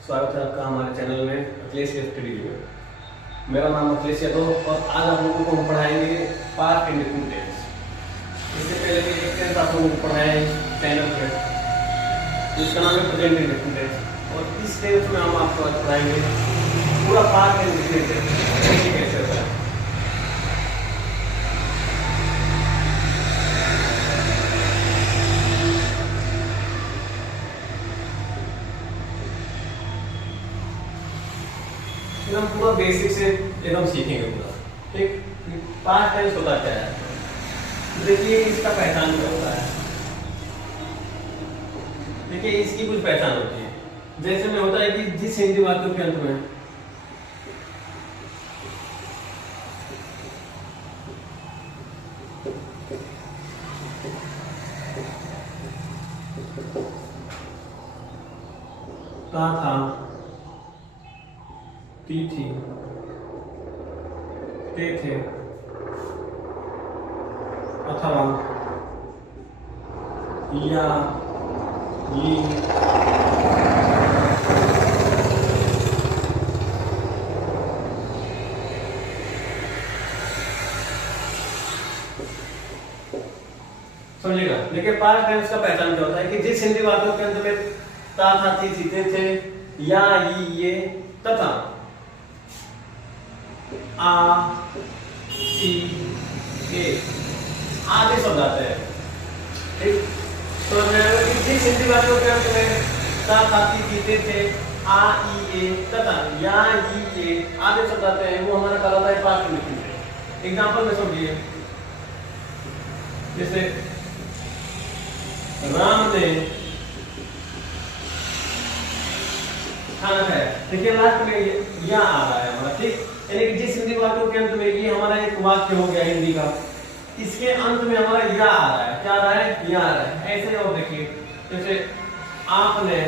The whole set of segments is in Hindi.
स्वागत है आपका हमारे चैनल में अखिलेश स्टडी में। मेरा नाम अखिलेश यादव और आज आप लोगों को हम पढ़ाएंगे पास्ट इंडिपेंडेंट टेंस। इससे पहले भी एक टेंस आप लोगों को पढ़ाए चैनल पे, जिसका नाम है प्रेजेंट इंडिपेंडेंट टेंस। और इस टेंस में हम आपको आज पढ़ाएंगे पूरा पास्ट इंडिपेंडेंट टेंस कैसे होता है। हम पूरा बेसिक से एकदम सीखेंगे पूरा। ठीक, पास्ट टेंस होता क्या है, देखिए इसका पहचान क्या होता है। देखिए इसकी कुछ पहचान होती है, जैसे में होता है कि जिस हिंदी वाक्यों के अंत में था, ती थी, ते थे, अथवा, या, ये, समझिएगा। देखिए पास्ट टेंस का पहचान क्या होता है कि जिस हिंदी वाक्यों के अंत में ता था, थी, थी, थे, या, ये, तथा, आ, सी, ए आदि शब्द आते हैं। ठीक, तो जिस हिंदी वाक्यों के अंत में ता, थी, थे, आ, ई, ए तथा या, ई, ए आदि शब्द आते हैं, वो हमारा कहलाता है पास्ट इंडिपेंडेंट। एग्जांपल में समझिए, जैसे राम ने खाना खाया। देखिए लास्ट में या आ रहा है हमारा। ठीक, यानी कि जिस हिंदी वाक्यों के अंत में ये हमारा एक वाक्य हो गया हिंदी का, इसके अंत में हमारा या आ रहा है। क्या आ रहा है? या आ रहा है। ऐसे और देखिए, जैसे आपने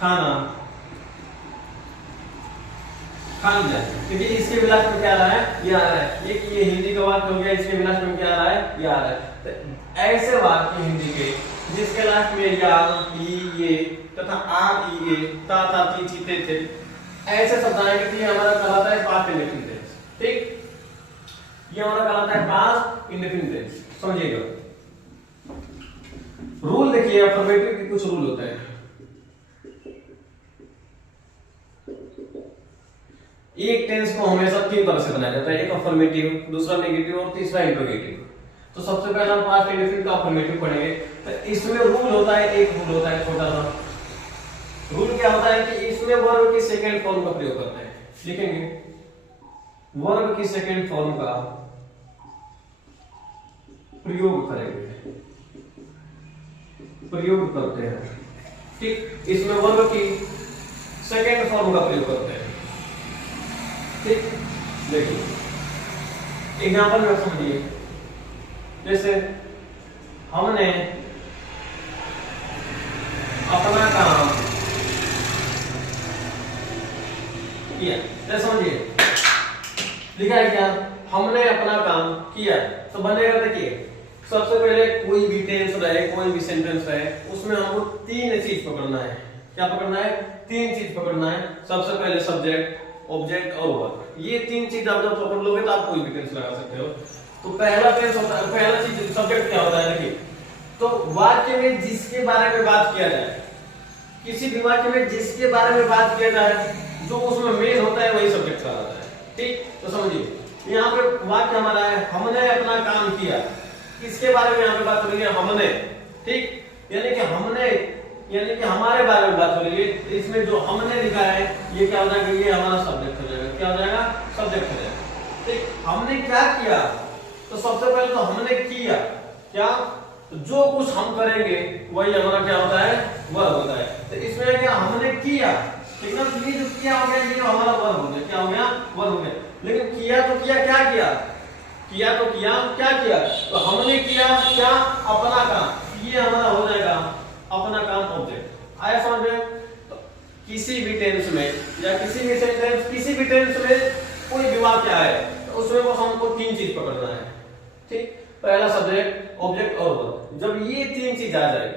खाना खा लिया। क्योंकि इसके विलास में क्या आ रहा है? ये आ रहा है। ये हिंदी का वाक्य हो गया, इसके विलास में क्या आ रहा है? ये आ रहा है। तो ऐसे वाक्य हिंदी के जिसके लास्ट में या, ई, ये तथा आ, ई, ए, ता, थी, थी, थे, ऐसे शब्द आएंगे कि हमारा कहलाता है पास्ट इंडेफिनिट टेंस। ठीक, ये हमारा कहलाता है पास्ट इंडेफिनिट टेंस। समझिएगा। रूल देखिए, अफर्मेटिव के कुछ रूल होते हैं। एक टेंस को हमेशा तीन तरह से बनाया जाता है, एक अफर्मेटिव, दूसरा नेगेटिव और तीसरा इंट्रोगेटिव। तो सबसे पहले हम पास्ट इंडेफिनिट का अफर्मेटिव पढ़ेंगे। तो इसमें रूल होता है, एक रूल होता है छोटा सा। रूल क्या होता है कि इसमें वर्ब की सेकंड फॉर्म का प्रयोग करते हैं। लिखेंगे वर्ब की सेकंड फॉर्म का प्रयोग करेंगे, प्रयोग करते हैं। ठीक, इसमें वर्ब की सेकंड फॉर्म का प्रयोग करते हैं। ठीक, देखिए एग्जांपल में समझिए, जैसे हमने अपना काम किया। जैसे समझिए लिखा है क्या? हमने अपना काम किया। तो बनेगा, देखिए सबसे पहले कोई भी टेंस रहे, कोई भी सेंटेंस रहे, उसमें हमको तीन चीज पकड़ना है। क्या पकड़ना है? तीन चीज पकड़ना है। सबसे पहले सब्जेक्ट, ऑब्जेक्ट और वर्ब। ये तीन चीज आप जब पकड़ लोगे तो आप कोई भी टेंस लगा सकते हो। तो पहला टेंस होता है, पहला चीज सब्जेक्ट क्या होता है? देखिए, तो वाक्य में जिसके बारे में बात किया जाए, किसी भी वाक्य में जिसके बारे में बात किया जाए, जो उसमें मेन होता है वही सब्जेक्ट कहलाता है। ठीक, तो समझिए यहाँ पे वाक्य हमारा है हमने अपना काम किया। किसके बारे में यहाँ पे बात हो रही है? हमने। ठीक, यानी कि हमने, यानी कि हमारे बारे में बात हो रही है। इसमें जो हमने लिखा है ये क्या हो जाएगा? ये हमारा सब्जेक्ट हो जाएगा। क्या हो जाएगा? सब्जेक्ट हो जाएगा। ठीक, हमने क्या किया? तो सबसे पहले तो हमने किया क्या? तो जो कुछ हम करेंगे वही हमारा क्या होता है? वर्ब होता है। तो इसमें क्या हमने किया, ठीक ना? ये जो किया हो गया, ये हमारा वर्ब हो गया। क्या हो गया? वर्ब हो गया। लेकिन किया तो किया, क्या किया? किया तो किया, क्या किया? तो हमने किया क्या? अपना काम। ये हमारा हो जाएगा अपना काम ऑब्जेक्ट। आया समझ में? तो किसी भी टेंस में या किसी भी सेंटेंस, किसी भी टेंस में कोई भी वाक्य आए तो उसमें बस हमको तीन चीज पकड़ना है। ठीक, पहला सब्जेक्ट, ऑब्जेक्ट और वर्ब। जब ये तीन चीज आ जाएगी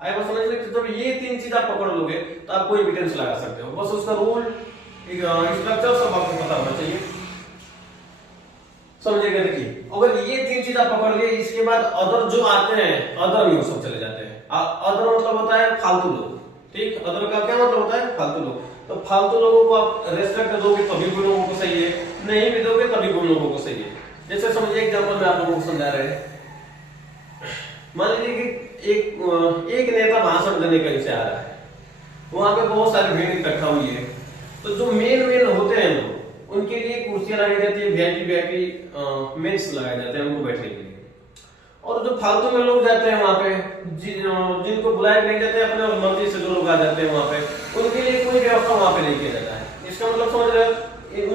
आए बात समझ में? जब ये तीन चीज आप पकड़ लोगे तो आप कोई भी टेंस लगा सकते हो, बस उसका रूल स्ट्रक्चर सब आपको पता होना चाहिए, समझिएगा। देखिए अगर ये तीन चीज आप पकड़ लिए, इसके बाद अदर जो आते हैं अदर में वो सब चले जाते हैं। अदर मतलब होता है फालतू लोग, ठीक। अदर का क्या मतलब होता है? फालतू लोग। तो फालतू लोगों को आप रेस्पेक्ट दोगे तभी वो लोगों को सही है, नहीं भी दोगे तभी वो लोगों को सही है। जैसे समझिए एग्जांपल में आप लोगों को समझा रहे हैं, मान लीजिए कि एक नेता भाषण देने कहीं से आ रहा है, वहां पे बहुत सारी भीड़ इकट्ठा हुई है, तो जो मेन होते हैं लोग, उनके लिए कुर्सियां लगाई जाती है, वीआईपी मेज लगाए जाते हैं उनको बैठने के लिए। और जो फालतू में लोग जाते हैं वहां पे, जिनको बुलाया नहीं जाते, अपने मर्जी से जो लोग आ जाते हैं वहां पे, उनके लिए कोई व्यवस्था वहां पे नहीं किया जाता है। इसका मतलब समझ रहे हो?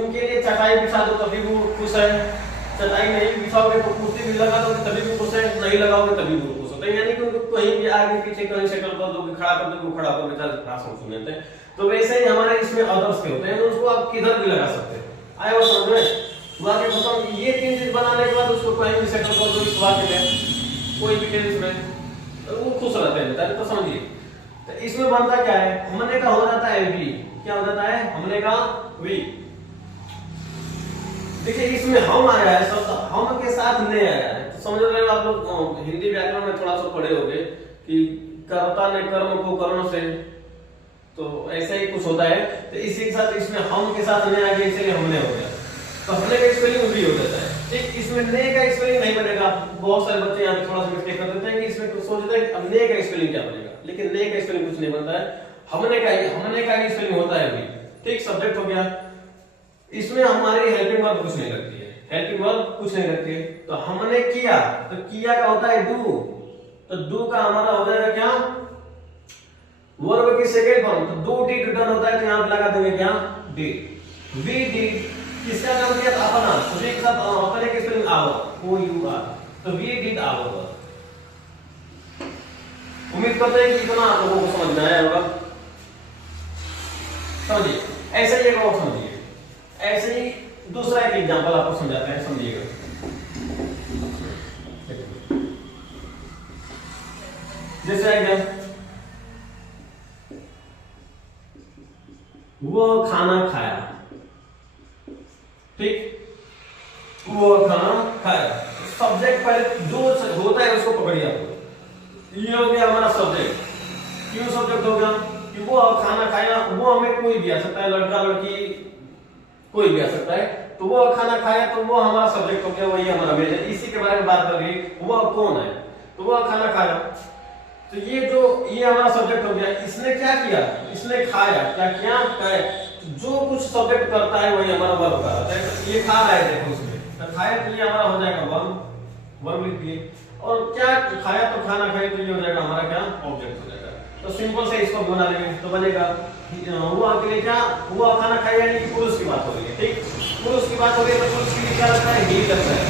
उनके लिए चटाई बिछा दो तभी वो खुश है, चटाई नहीं बिछाओगे तो कुर्सी भी लगा दोगे तभी भी खुश है, नहीं लगाओगे तभी भी खुश होते हैं। यानी कि उनको कहीं भी आगे पीछे कहीं शक्ल कर दोगे, खड़ा कर दोगे, खड़ा कर बेचारे भाषण सुनते हैं। तो वैसे ही हमारे इसमें अदर्स के होते हैं, उसको आप किधर भी लगा सकते हैं। आए वो समझ में? वाक्य खत्म। ये तीन चीज बनाने के बाद उसको कहीं भी सेटल कर दो इस वाक्य में, कोई भी टेंस में, तो वो खुश रहते हैं बेचारे। तो समझिए, तो इसमें बनता क्या है? हमने का हो जाता है वी। क्या हो जाता है? हमने का वी। देखिए इसमें हम आया है, शब्द हम के साथ ने आया है। तो समझ रहे हो आप लोग? हिंदी व्याकरण में थोड़ा सा पढ़े होंगे कि कर्ता ने कर्म को कर्ण से, तो ऐसा ही कुछ होता है। तो इसी के साथ इसमें हम के साथ ने आ गया, इसलिए हमने हो गया। तो हमने का स्पेलिंग भी हो जाता है, ठीक। इसमें ने का स्पेलिंग नहीं बनेगा। बहुत सारे बच्चे यहाँ पे थोड़ा सा मिस्टेक कर देते हैं कि इसमें कुछ सोचते हैं कि अब ने का स्पेलिंग क्या बनेगा, लेकिन ने का स्पेलिंग कुछ नहीं बनता है। हमने का ही स्पेलिंग होता है भी, ठीक। सब्जेक्ट हो गया, इसमें हमारी हेल्पिंग वर्ब कुछ नहीं लगती है, हेल्पिंग वर्ब कुछ नहीं लगती है। तो हमने किया, तो किया का होता है डू, तो डू का हमारा हो जाएगा क्या? वर्ब की सेकंड फॉर्म। तो डू डिड डन होता है, तो यहां पे लगा देंगे क्या? डिड। वी डिड किसका काम किया था? अपना। तो वी के साथ अपने की spelling our, O U R, तो वी डिड आवर वर्क। उम्मीद करते हैं कि इतना आप लोगों को समझ में आया होगा। समझिए, ऐसे ही एक और समझिए, ऐसे ही दूसरा एक एग्जांपल आपको समझाते हैं, समझिएगा। जैसे आएगा, वो खाना खाया, ठीक। वो खाना खाया। सब्जेक्ट पहले जो होता है उसको पकड़िए आप। ये हो गया हमारा सब्जेक्ट। क्यों सब्जेक्ट हो गया? कि वो खाना खाया, वो हमें कोई भी आ सकता है, लड़का लड़की कोई भी आ सकता है। तो वो खाना खाया, तो वो हमारा सब्जेक्ट हो गया, वही हमारा मेन है। इसी के बारे में बात कर रही है, वो कौन है? तो वो खाना खाया, तो ये हमारा सब्जेक्ट हो गया। इसने क्या किया? इसने खाया। क्या किया? जो कुछ सब्जेक्ट करता है वही हमारा वर्ब कहलाता है। तो ये खा रहा है, देखो उसमें, तो खाया तो ये हमारा हो जाएगा वर्ब लिख दिए। और क्या खाया? तो खाना खाया, तो ये हो जाएगा हमारा क्या? ऑब्जेक्ट हो जाएगा। तो सिंपल से इसको बना लेंगे, तो बनेगा हुआ के लिए क्या? हुआ खाना खाया, यानी कि पुरुष की बात हो रही है, ठीक। पुरुष की बात हो रही है, तो पुरुष के लिए क्या लगता है? ही लगता है।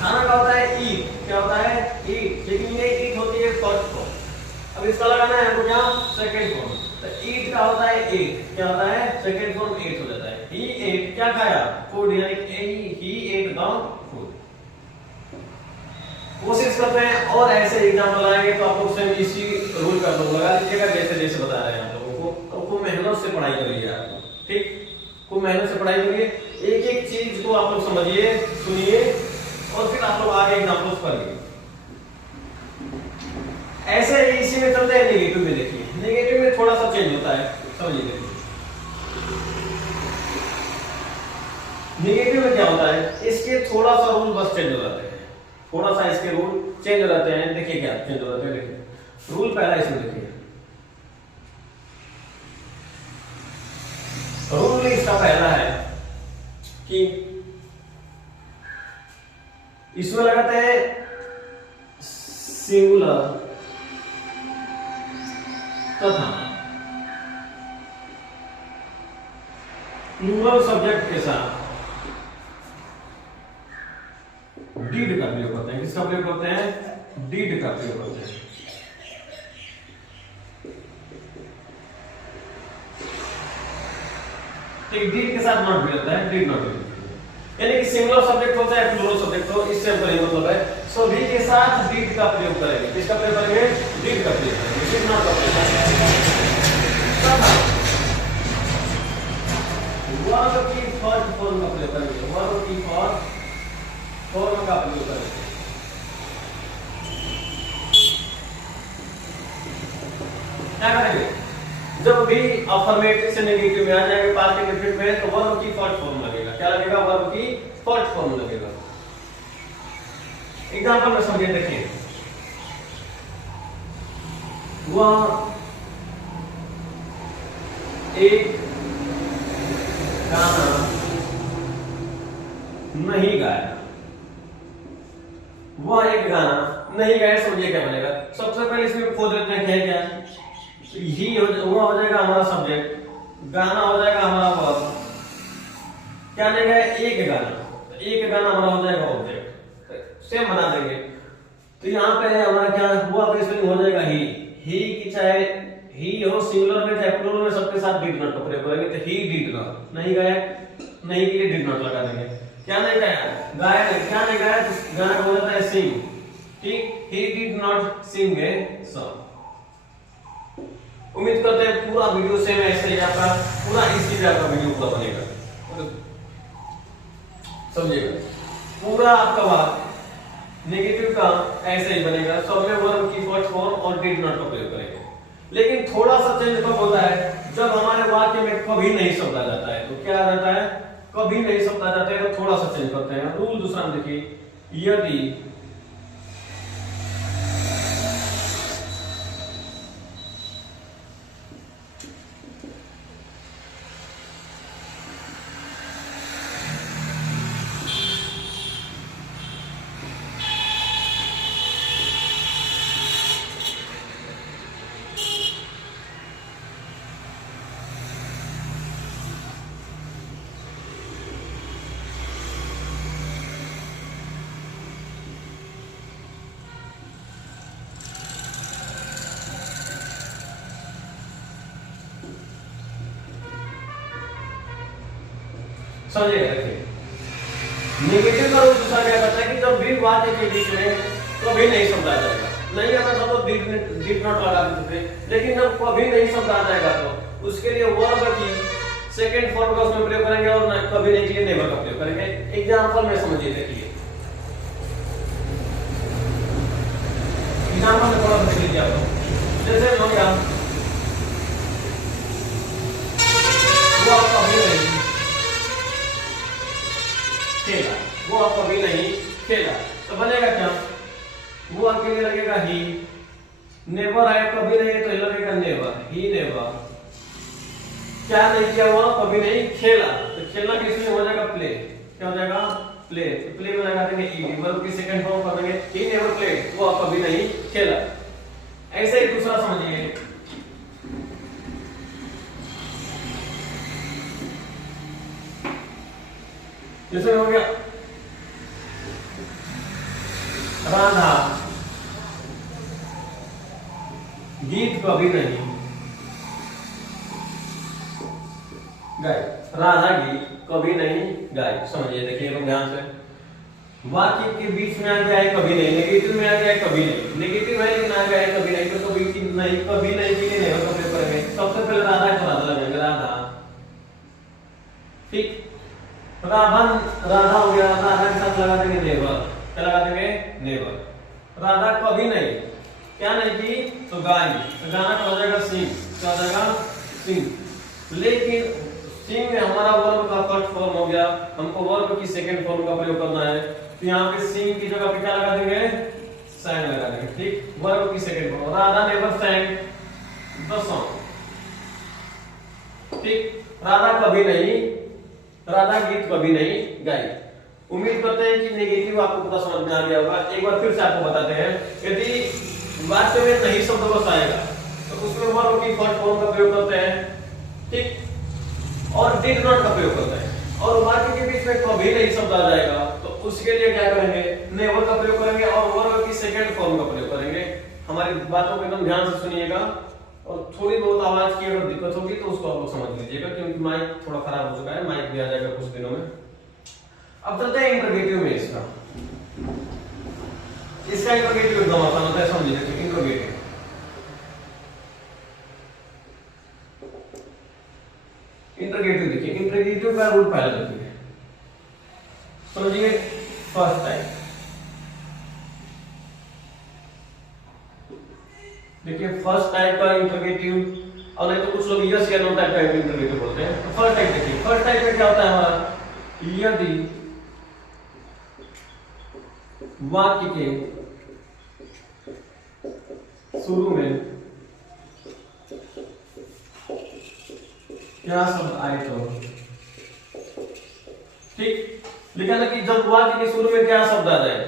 खाना का होता है ईट। क्या होता है? ईट। लेकिन ये ईट होती है फर्स्ट फॉर्म। अब इसका लगाना है हमको क्या? Second form. तो ईट का होता है एट। क्या होता है? सेकंड फॉर्म एट हो जाता है। ही एट, क्या खाया? फूड, यानी ही एट द फूड। कोशिश करते हैं और ऐसे एग्जांपल आएंगे तो आप लोग सेम इसी रूल का लोग लगा लीजिएगा, जैसे जैसे बता रहे हैं आप लोगों को। और खूब मेहनत से पढ़ाई करिए आप लोग, ठीक। खूब मेहनत से पढ़ाई करिए, एक एक चीज को आप लोग समझिए, सुनिए, और फिर आप लोग आगे एग्जांपल्स पढ़िए। ऐसे इसी में चलते हैं नेगेटिव में। देखिए नेगेटिव में थोड़ा सा चेंज होता है, समझिए। नेगेटिव में क्या होता है? इसके थोड़ा सा रूल बस चेंज हो जाते हैं, थोड़ा सा इसके रूल चेंज हो जाते हैं। देखिए क्या चेंज हो जाते हैं, देखिए रूल पहला इसमें देखिए। रूल इसका पहला है कि इसमें लगाते हैं सिंगुलर तथा प्लूरल सब्जेक्ट के साथ डिड का प्रयोग करते हैं। किसका प्रयोग करते हैं? डिड का प्रयोग करते हैं। ठीक, डिड के साथ नॉट भी होता है, डिड नॉट भी, यानी कि सिंगुलर सब्जेक्ट होता है, प्लूरल सब्जेक्ट हो, इससे हमको मतलब है। सो भी के साथ डिड का प्रयोग करेंगे। किसका प्रयोग करेंगे? वर्ब की फर्स्ट फॉर्म का प्रयोग करेंगे, वर्ब की फर्स्ट फॉर्म का प्रयोग करेंगे। क्या करेंगे, जब भी अफर्मेटिव से नेगेटिव में आ जाएंगे पास्ट इंडेफिनिट में, तो वर्ब की फर्स्ट फॉर्म लगेगा। क्या लगेगा, वर्ब की फर्स्ट फॉर्म लगेगा। एग्जांपल में समझिए, देखिए वह एक गाना नहीं गाया, वह एक गाना नहीं गाया, समझिए क्या बनेगा। सबसे पहले इसमें खोज लेते हैं क्या, ही वो हो जाएगा हमारा सब्जेक्ट, गाना हो जाएगा हमारा वर्ब, क्या नहीं गाया, एक गाना, एक गाना हमारा हो जाएगा ऑब्जेक्ट, सेम बना देंगे। तो यहाँ पे हमारा क्या हुआ, तो इसमें हो जाएगा ही की चाहे ही हो सिंगुलर में चाहे प्लूरल में, सबके साथ डिड नॉट का प्रयोग करेंगे। तो ही डिड नॉट, नहीं गाया, नहीं के लिए डिड नॉट लगा देंगे। क्या नहीं गाया, गाया नहीं, क्या नहीं गाया, तो गाना हो जाता है सिंग, ठीक। He did not sing a song. उम्मीद करते हैं पूरा वीडियो सेम ऐसे ही आपका पूरा इसी पे आपका वीडियो पूरा बनेगा, समझिएगा। पूरा आपका बात नेगेटिव का ऐसे ही बनेगा, सब में वर्ब की फर्स्ट फॉर्म और डिड नॉट का प्रयोग करेंगे। लेकिन थोड़ा सा चेंज कब होता है, जब हमारे वाक्य में कभी नहीं शब्द आ जाता है। तो क्या आ जाता है, कभी नहीं शब्द आ जाता है, तो थोड़ा सा चेंज करते हैं। रूल दूसरा देखिए, यदि समझिएगा, देखिए नेगेटिव का रूल दूसरा क्या करता है कि जब भी वाक्य के बीच में कभी नहीं शब्द आ जाएगा, नहीं आता था तो डिड नॉट लगा देते थे। लेकिन जब कभी नहीं शब्द आ जाएगा तो उसके लिए वर्ब की सेकंड फॉर्म का उसमें प्रयोग करेंगे और कभी नहीं के लिए नेवर का प्रयोग करेंगे। एग्जांपल में समझिए, देखिए एग्जांपल में थोड़ा देख लीजिए आप, जैसे हो गया वो कभी नहीं खेला, वो कभी नहीं खेला, तो बनेगा क्या, वो आपके लिए लगेगा ही। नेवर है, कभी नहीं है, तो लगेगा नेवर, ही नेवर। क्या नहीं किया, वो कभी नहीं खेला, तो खेलना किसमें हो जाएगा, प्ले। क्या हो जाएगा, प्ले। तो प्ले में लगा देंगे ईडी, वर्ब की सेकंड फॉर्म कर देंगे ही नेवर प्लेड, वो कभी नहीं खेला। ऐसे ही दूसरा समझिए, जैसे हो गया राधा गीत कभी नहीं गाई, राधा गीत कभी नहीं गाई। समझिए, देखिए तुम ध्यान से, वाक्य के बीच में आ गया है कभी नहीं, नेगेटिव में आ गया है कभी नहीं, नेगेटिव है लेकिन आ गया है कभी नहीं, तो कभी नहीं, कभी नहीं के लिए नेवर का प्रयोग करेंगे। सबसे पहले राधा को राधा लगाएंगे, राधा, ठीक। रावण राधा हो गया, राधा के साथ लगा देंगे नेवर, क्या लगा देंगे, नेवर। राधा कभी नहीं, क्या नहीं की, तो गाई, तो गाना का हो जाएगा सिंग, क्या हो जाएगा, सिंग। लेकिन सिंग में हमारा वर्ब का फर्स्ट फॉर्म हो गया, हमको वर्ब की सेकंड फॉर्म का प्रयोग करना है, तो यहाँ पे सिंग की जगह पे क्या लगा देंगे, sang लगा देंगे, ठीक। वर्ब की second form, Radha never sang the song, ठीक। राधा कभी नहीं, राधा गीत कभी नहीं गाई। उम्मीद करते हैं कि नेगेटिव आपको पता समझ में आ गया होगा। एक बार फिर से आपको बताते हैं, यदि वाक्य में नहीं शब्द बस आएगा तो उसमें वर्ब की फर्स्ट फॉर्म का प्रयोग करते हैं, ठीक, और डिड नॉट का प्रयोग करते हैं। और वाक्य के बीच में कभी नहीं शब्द आ जाएगा तो उसके लिए क्या करेंगे, नेवर का प्रयोग करेंगे और वर्ब की सेकंड फॉर्म का प्रयोग करेंगे। हमारी बातों को एकदम ध्यान से सुनिएगा, और थोड़ी बहुत आवाज की अगर दिक्कत होगी तो उसको आप लोग समझ लीजिएगा, क्योंकि माइक थोड़ा खराब हो चुका है, माइक भी आ जाएगा कुछ दिनों में। अब चलते हैं इंट्रोगेटिव में। इसका इंट्रोगेटिव एकदम आसान होता है, समझिए। तो इंट्रोगेटिव, इंट्रोगेटिव देखिए, इंट्रोगेटिव का वो पहले देखिए, समझिए फर्स्ट टाइप। देखिए फर्स्ट टाइप का इंटरोगेटिव, और नहीं तो कुछ लोग यस या नो टाइप का इंटरोगेटिव बोलते हैं। फर्स्ट टाइप देखिए, फर्स्ट टाइप में क्या होता है हमारा, यदि वाक्य के शुरू में क्या शब्द आए तो, ठीक, लिखा ना कि जब वाक्य के शुरू में क्या शब्द आ जाए,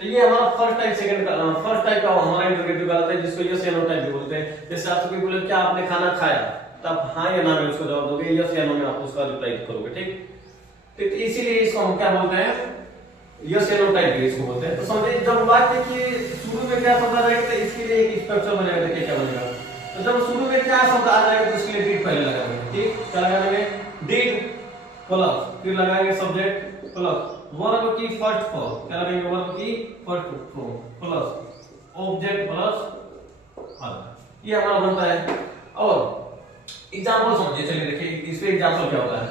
तो ये हमारा फर्स्ट टाइप सेकंड का फर्स्ट टाइप का हमारा इंटरोगेटिव कहलाता है, जिसको यस या नो टाइप भी बोलते हैं। जैसे आपसे कोई बोले क्या आपने खाना खाया, तो आप हाँ या ना में उसको जवाब दोगे, यस या नो में आप उसका रिप्लाई करोगे, ठीक। तो इसीलिए इसको हम क्या बोलते हैं, यस या नो टाइप भी इसको बोलते हैं। तो समझिए जब वाक्य के शुरू में क्या शब्द आ जाएगा, तो इसके लिए एक स्ट्रक्चर बनेगा। देखिए क्या बनेगा, तो जब शुरू में क्या शब्द आ जाएगा तो उसके लिए डिड पहले लगाएंगे, ठीक। क्या लगाएंगे, डिड प्लस, फिर लगाएंगे सब्जेक्ट प्लस वर्ब की फर्स्ट फॉर्म, क्या लगाएंगे, वर्ब की first form plus object plus अर्थ, ये हमारा बनता है। और एग्जांपल समझिए, चलिए देखिए इस पे एग्जांपल क्या होता है,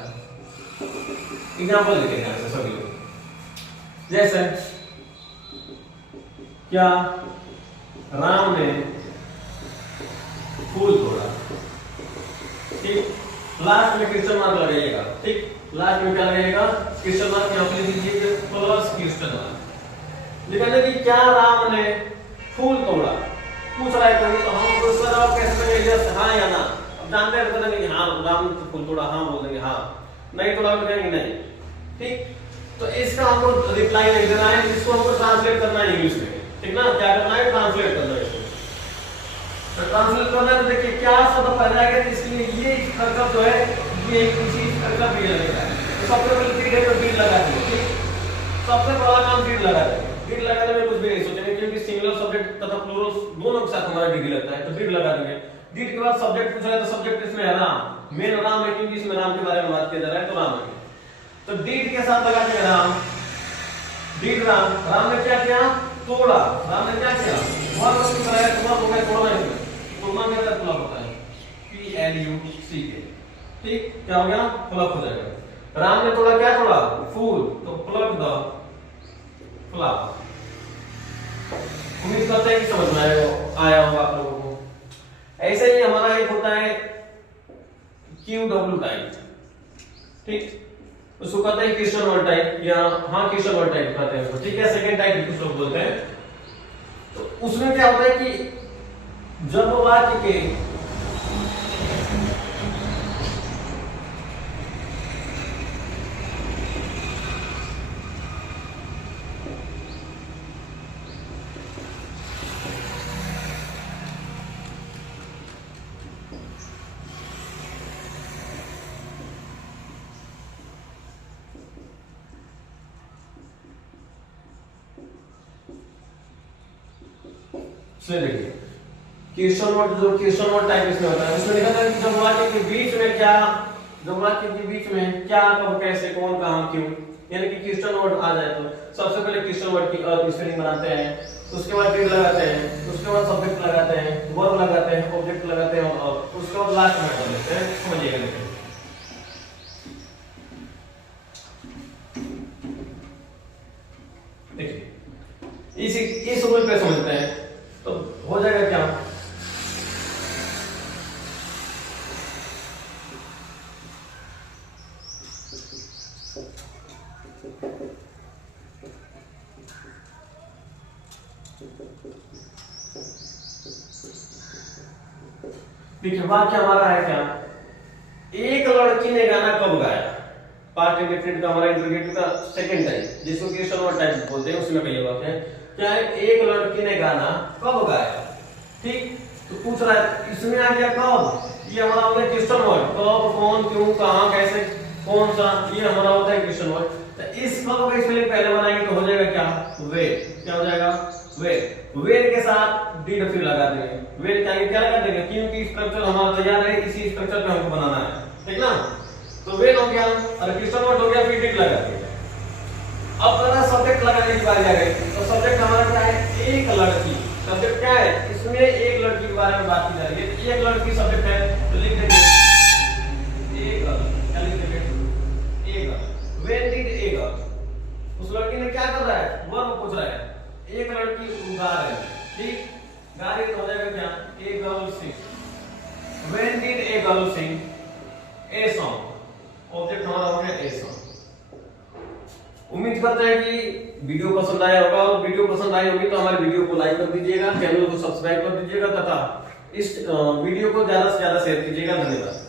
एग्जांपल देखिए ध्यान से सभी लोग। जैसे क्या राम ने फूल तोड़ा, ठीक, लास्ट में क्वेश्चन मार्क लगाइएगा, ठीक, लास्ट में क्या लगेगा, क्वेश्चन मार्क यहां पे लिख दीजिए प्लस क्वेश्चन मार्क। लिखा है कि क्या राम ने फूल तोड़ा, पूछ रहा है कोई, तो हम उसका जवाब कैसे देंगे, यस हां या ना। अब जानते हैं बता देंगे हां राम ने फूल तोड़ा, हां बोल देंगे हां, नहीं तोड़ा तो कहेंगे नहीं, ठीक। तो इसका हमको रिप्लाई नहीं देना है, इसको हमको ट्रांसलेट करना है इंग्लिश में, ठीक ना। क्या करना है, ट्रांसलेट करना है इसको। तो ट्रांसलेट करना है, तो देखिए क्या शब्द पहले आएगा, तो इसके लिए ये स्ट्रक्चर जो है ये किसी स्ट्रक्चर भी लगेगा। तो सबसे पहले डिड है तो डिड लगा दिए, ठीक। सबसे पहला काम डिड लगा देंगे। डिड लगाने में कुछ भी नहीं सोचेंगे, क्योंकि सिंगुलर सब्जेक्ट तथा प्लूरल दोनों के साथ हमारा डिड लगता है, तो डिड लगा देंगे। डिड के बाद सब्जेक्ट पूछा है, तो सब्जेक्ट इसमें है राम, मेन राम है, क्योंकि इसमें राम के बारे में बात किया जा रहा है, तो राम है। तो डिड के साथ लगा देंगे राम, डिड राम, राम ने क्या किया, तोड़ा, राम ने क्या किया, वर्ब से कराया, तोड़ा हो गया, तोड़ना इसमें, तोड़ना क्या होता है, पुल अप होता है, PLUCK, ठीक। क्या हो गया, पुल अप हो जाएगा। राम ने तोड़ा, क्या तोड़ा, फूल, तो पुल अप द फ्लावर। उम्मीद करते हैं कि समझ में आया होगा आप लोगों को। ऐसे ही हमारा एक होता है QW टाइप, ठीक, उसको कहते हैं क्वेश्चन वर्ड टाइप, या हाँ क्वेश्चन वर्ड टाइप कहते हैं उसको, ठीक है। सेकंड टाइप भी कुछ लोग बोलते हैं। तो उसमें क्या होता है कि जब वाक्य के देखिए क्वेश्चन वर्ड, जो क्वेश्चन वर्ड टाइप इसमें होता है, उसमें लिखा था कि जब वाक्य के बीच में क्या, जब वाक्य के बीच में क्या, कब, कैसे, कौन, कहां, क्यों, यानी कि क्वेश्चन वर्ड आ जाए तो सबसे पहले क्वेश्चन वर्ड की स्पेलिंग बनाते हैं, उसके बाद डिड लगाते हैं, उसके बाद सब्जेक्ट लगाते हैं, वर्ब लगाते हैं, ऑब्जेक्ट लगाते हैं, और उसके बाद लास्ट में कर देते हैं। समझिएगा देखिए, देखिए इस रूल पे समझते हैं तो हो जाएगा क्या, देखिए वाक्य हमारा है क्या, एक लड़की ने गाना कब गाया, पास्ट इंडेफिनिट का हमारा इंटरोगेटिव का सेकंड टाइप, जिसको क्वेश्चन वर्ड टाइप बोलते हैं, उसमें कई वाक्य है क्या है, एक लड़की ने गाना कब गाया, ठीक। तो पूछ रहा है इसमें आ गया कब, ये हमारा हो गया क्वेश्चन वर्ड, कब, कौन, क्यों, कहां, कैसे, कौन सा, ये हमारा होता है क्वेश्चन वर्ड। तो इस कब का स्पेलिंग पहले बनाएंगे तो हो जाएगा क्या, वेर, क्या हो जाएगा, वेर, वेर के साथ डिड फिर लगा देंगे, वेर क्या लगा देंगे, क्योंकि स्ट्रक्चर हमारा तैयार है, इसी स्ट्रक्चर पे हमको बनाना है, ठीक ना। तो वेर हो गया और क्वेश्चन वर्ड हो गया, फिर डिड लगा देंगे। अब जरा सब्जेक्ट लगाने की बारी आ गई, तो सब्जेक्ट हमारा क्या है, एक लड़की, सब्जेक्ट क्या है, इसमें एक लड़की के बारे में बात की जा रही है, एक लड़की सब्जेक्ट है, तो लिख देंगे एक, क्या लिख देंगे, व्हेन डिड ए गर्ल, उस लड़की ने क्या कर रहा है, वर्ब पूछ रहा है, एक लड़की गा रही है, ठीक, गा रही तो हो जाएगा क्या, a girl sing. When did a girl sing a song, object हमारा हो गया ए सॉन्ग। उम्मीद करते हैं कि वीडियो पसंद आया होगा, और वीडियो पसंद आई होगी तो हमारे वीडियो को लाइक कर दीजिएगा, चैनल को सब्सक्राइब कर दीजिएगा तथा इस वीडियो को ज्यादा से ज्यादा शेयर कीजिएगा। धन्यवाद।